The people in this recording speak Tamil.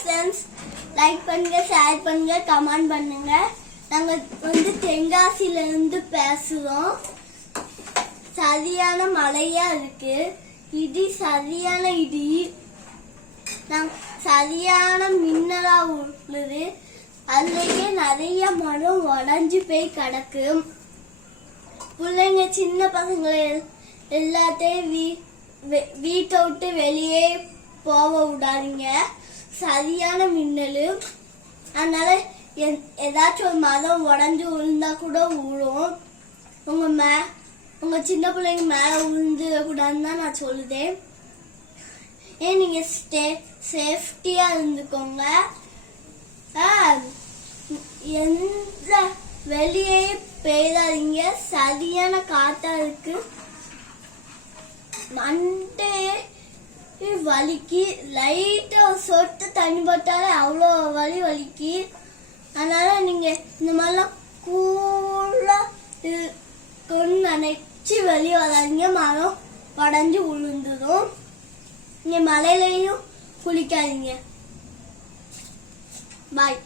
ஃப்ரெண்ட்ஸ், லைக் பண்ணுங்க, ஷேர் பண்ணுங்க, கமெண்ட் பண்ணுங்க. நாங்க தென்காசில இருந்து பேசுறோம். சரியான மழையா இருக்கு, இடி சரியான இடி, சரியான மின்னலா உள்ளது. அதுலயே நிறைய மரம் உடஞ்சு போய் கிடக்கு. பிள்ளைங்க சின்ன பசங்களை எல்லாத்தையும் வீட்டை விட்டு வெளியே போக விடாதீங்க. சரியான மின்னல். அதனால ஏதாச்சும் ஒரு மரம் உடஞ்சு விழுந்தா கூட விழும். உங்க சின்ன பிள்ளைங்க மேல விழுந்துடக்கூடாதுன்னு தான் நான் சொல்லுதேன். ஏன் நீங்க சேஃப்டியா இருந்துக்கோங்க. எந்த வெளியே போயிடாதீங்க. சரியான காத்தா இருக்கு. மண்டே வலிக்கு. லைட்டா சொட்டு தண்ணி போட்டாலே அவ்வளோ வலிக்கு. அதனால நீங்க இந்த மாதிரிலாம் கூலா நினைச்சு வெளியே வராதீங்க. மரம் உடஞ்சு விழுந்துடும். நீங்க மழையிலையும் குளிக்காதீங்க. பாய்.